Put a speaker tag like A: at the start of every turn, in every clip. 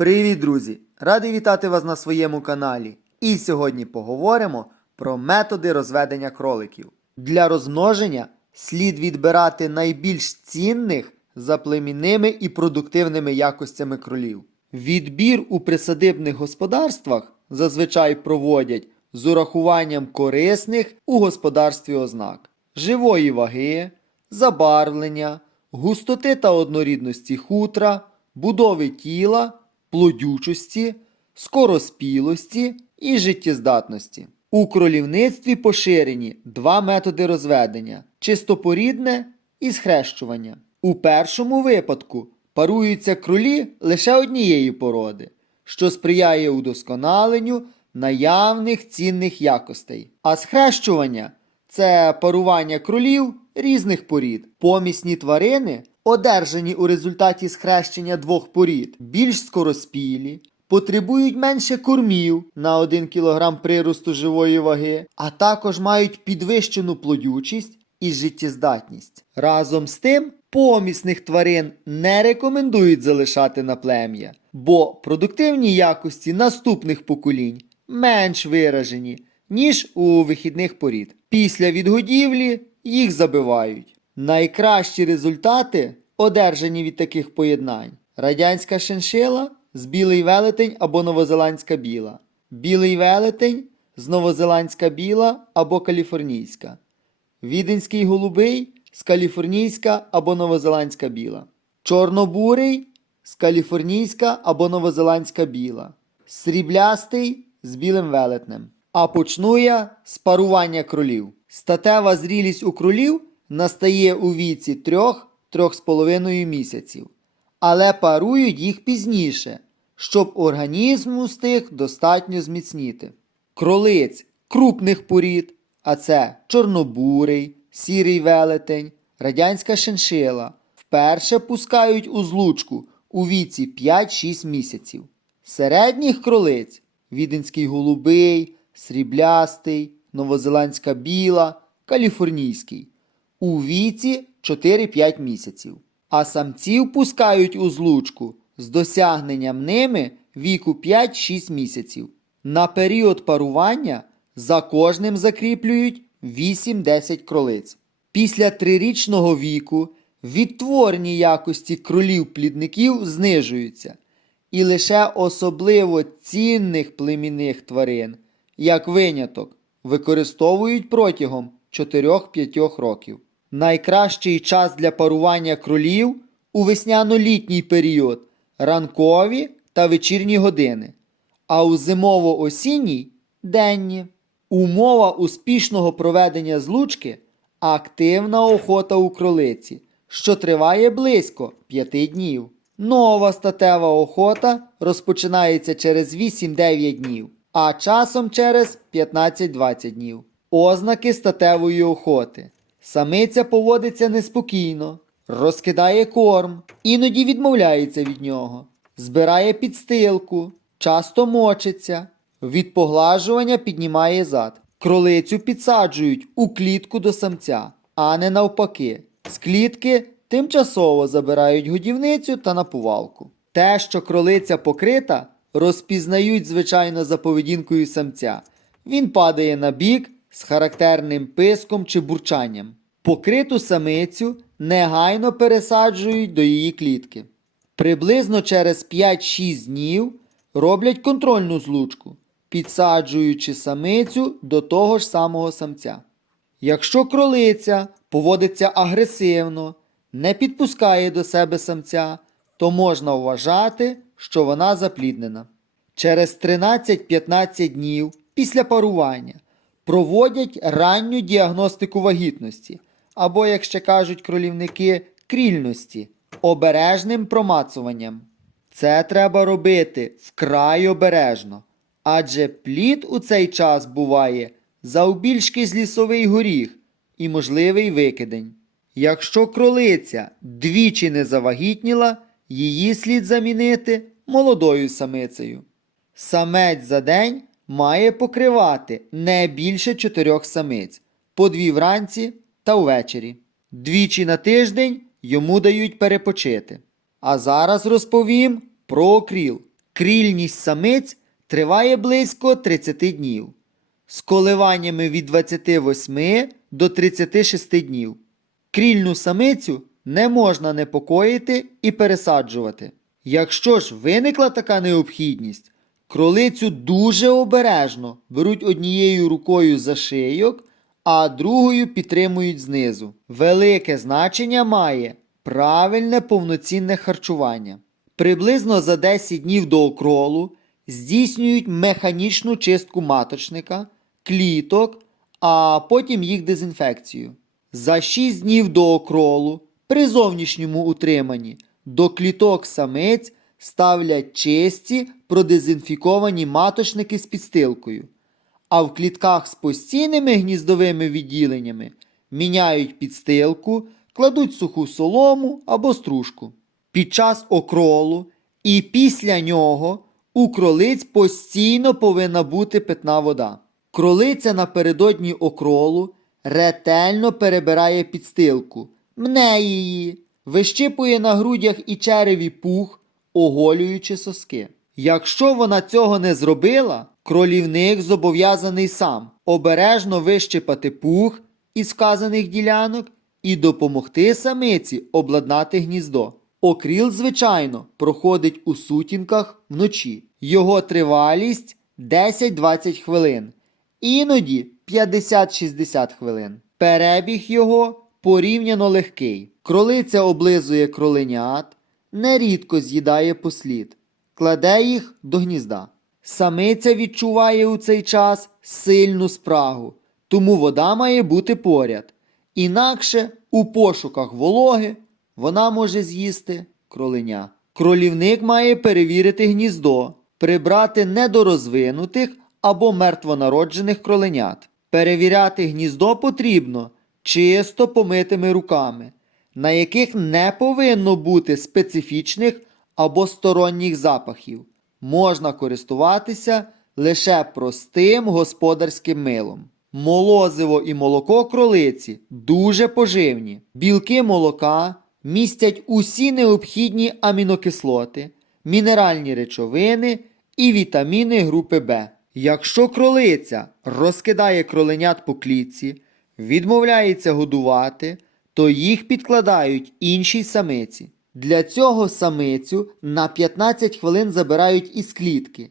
A: Привіт, друзі! Радий вітати вас на своєму каналі. І сьогодні поговоримо про методи розведення кроликів. Для розмноження слід відбирати найбільш цінних за племінними і продуктивними якостями кролів. Відбір у присадибних господарствах зазвичай проводять з урахуванням корисних у господарстві ознак живої ваги, забарвлення, густоти та однорідності хутра, будови тіла, плодючості, скороспілості і життєздатності. У кролівництві поширені два методи розведення чистопорідне і схрещування. У першому випадку паруються кролі лише однієї породи, що сприяє удосконаленню наявних цінних якостей. А схрещування це парування кролів різних порід. Помісні тварини, одержані у результаті схрещення двох порід, більш скороспілі, потребують менше кормів на 1 кг приросту живої ваги, а також мають підвищену плодючість і життєздатність. Разом з тим, помісних тварин не рекомендують залишати на плем'я, бо продуктивні якості наступних поколінь менш виражені, ніж у вихідних порід. Після відгодівлі їх забивають. Найкращі результати, одержані від таких поєднань: радянська шиншила з білий велетень або новозеландська біла, білий велетень з новозеландська біла або каліфорнійська, віденський голубий з каліфорнійська або новозеландська біла, чорнобурий з каліфорнійська або новозеландська біла, сріблястий з білим велетнем. А почну я з парування кролів. Статева зрілість у кролів настає у віці 3-3,5 місяців, але парують їх пізніше, щоб організм устиг достатньо зміцніти. Кролиць крупних порід, а це чорнобурий, сірий велетень, радянська шиншила, вперше пускають у злучку у віці 5-6 місяців. Середніх кролиць віденський голубий, сріблястий, новозеландська біла, каліфорнійський у віці 4-5 місяців. А самців пускають у злучку з досягненням ними віку 5-6 місяців. На період парування за кожним закріплюють 8-10 кролиць. Після трирічного віку відтворні якості кролів-плідників знижуються, і лише особливо цінних племінних тварин, як виняток, використовують протягом 4-5 років. Найкращий час для парування кролів у весняно-літній період ранкові та вечірні години, а у зимово-осінній денні. Умова успішного проведення злучки активна охота у кролиці, що триває близько 5 днів. Нова статева охота розпочинається через 8-9 днів, а часом через 15-20 днів. Ознаки статевої охоти. Самиця поводиться неспокійно, розкидає корм, іноді відмовляється від нього, збирає підстилку, часто мочиться, від поглажування піднімає зад. Кролицю підсаджують у клітку до самця, а не навпаки. З клітки тимчасово забирають годівницю та напувалку. Те, що кролиця покрита, розпізнають звичайно за поведінкою самця. Він падає на бік з характерним писком чи бурчанням. Покриту самицю негайно пересаджують до її клітки. Приблизно через 5-6 днів роблять контрольну злучку, підсаджуючи самицю до того ж самого самця. Якщо кролиця поводиться агресивно, не підпускає до себе самця, то можна вважати, що вона запліднена. Через 13-15 днів після парування проводять ранню діагностику вагітності, або, як ще кажуть кролівники, крільності обережним промацуванням. Це треба робити вкрай обережно, адже плід у цей час буває завбільшки з лісовий горіх і можливий викидень. Якщо кролиця двічі не завагітніла, її слід замінити молодою самицею. Самець за день має покривати не більше чотирьох самиць, по дві вранці та ввечері. Двічі на тиждень йому дають перепочити. А зараз розповім про окріл. Крільність самиць триває близько 30 днів, з коливаннями від 28 до 36 днів. Крільну самицю не можна непокоїти і пересаджувати. Якщо ж виникла така необхідність, кролицю дуже обережно беруть однією рукою за шийок, а другою підтримують знизу. Велике значення має правильне повноцінне харчування. Приблизно за 10 днів до окролу здійснюють механічну чистку маточника, кліток, а потім їх дезінфекцію. За 6 днів до окролу при зовнішньому утриманні до кліток самиць ставлять чисті продезінфіковані маточники з підстилкою, а в клітках з постійними гніздовими відділеннями міняють підстилку, кладуть суху солому або стружку. Під час окролу і після нього у кролиць постійно повинна бути питна вода. Кролиця напередодні окролу ретельно перебирає підстилку, мне її, вищипує на грудях і череві пух, оголюючи соски. Якщо вона цього не зробила, кролівник зобов'язаний сам обережно вищипати пух із вказаних ділянок і допомогти самиці обладнати гніздо. Окріл, звичайно, проходить у сутінках вночі. Його тривалість 10-20 хвилин, іноді 50-60 хвилин. Перебіг його порівняно легкий. Кролиця облизує кроленят, нерідко з'їдає послід, кладе їх до гнізда. Самиця відчуває у цей час сильну спрагу, тому вода має бути поряд. Інакше у пошуках вологи вона може з'їсти кроленя. Кролівник має перевірити гніздо, прибрати недорозвинутих або мертвонароджених кроленят. Перевіряти гніздо потрібно чисто помитими руками, на яких не повинно бути специфічних або сторонніх запахів. Можна користуватися лише простим господарським милом. Молозиво і молоко кролиці дуже поживні. Білки молока містять усі необхідні амінокислоти, мінеральні речовини і вітаміни групи Б. Якщо кролиця розкидає кроленят по клітці, відмовляється годувати, то їх підкладають іншій самиці. Для цього самицю на 15 хвилин забирають із клітки,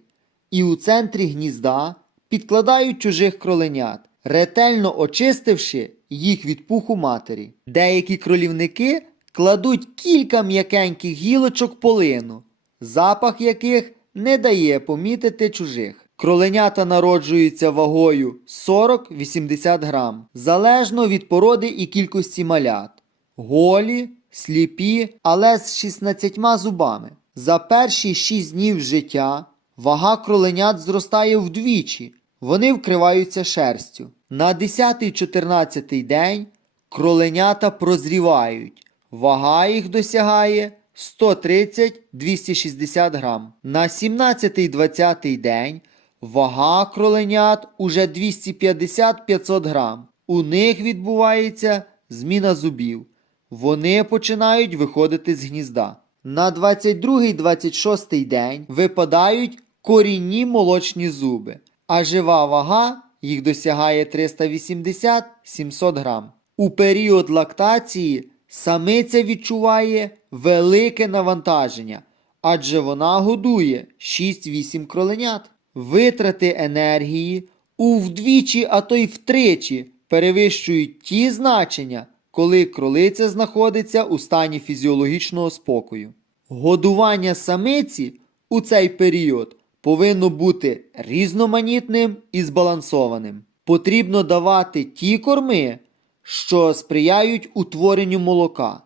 A: і у центрі гнізда підкладають чужих кроленят, ретельно очистивши їх від пуху матері. Деякі кролівники кладуть кілька м'якеньких гілочок полину, запах яких не дає помітити чужих. Кроленята народжуються вагою 40-80 грам, залежно від породи і кількості малят. Голі, сліпі, але з 16 зубами. За перші 6 днів життя вага кроленят зростає вдвічі, вони вкриваються шерстю. На 10-14 день кроленята прозрівають, вага їх досягає 130-260 грам. На 17-20 день вага кроленят уже 250-500 грам. У них відбувається зміна зубів. Вони починають виходити з гнізда. На 22-26 день випадають корінні молочні зуби, а жива вага їх досягає 380-700 грам. У період лактації самиця відчуває велике навантаження, адже вона годує 6-8 кроленят. Витрати енергії у вдвічі, а то й втричі перевищують ті значення, коли кролиця знаходиться у стані фізіологічного спокою. Годування самиці у цей період повинно бути різноманітним і збалансованим. Потрібно давати ті корми, що сприяють утворенню молока,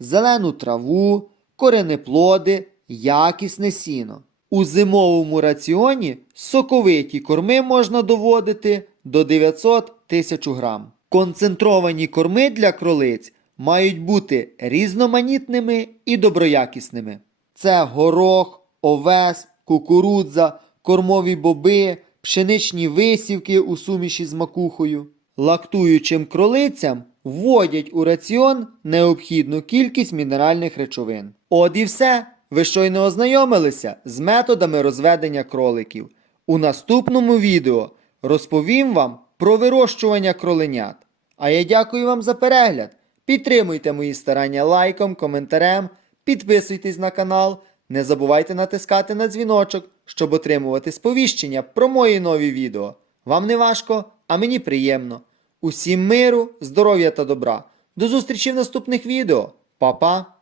A: зелену траву, коренеплоди, якісне сіно. У зимовому раціоні соковиті корми можна доводити до 900 тисяч грам. Концентровані корми для кролиць мають бути різноманітними і доброякісними. Це горох, овес, кукурудза, кормові боби, пшеничні висівки у суміші з макухою. Лактуючим кролицям вводять у раціон необхідну кількість мінеральних речовин. От і все. Ви щойно ознайомилися з методами розведення кроликів. У наступному відео розповім вам про вирощування кроленят. А я дякую вам за перегляд. Підтримуйте мої старання лайком, коментарем, підписуйтесь на канал, не забувайте натискати на дзвіночок, щоб отримувати сповіщення про мої нові відео. Вам не важко, а мені приємно. Усім миру, здоров'я та добра. До зустрічі в наступних відео. Па-па!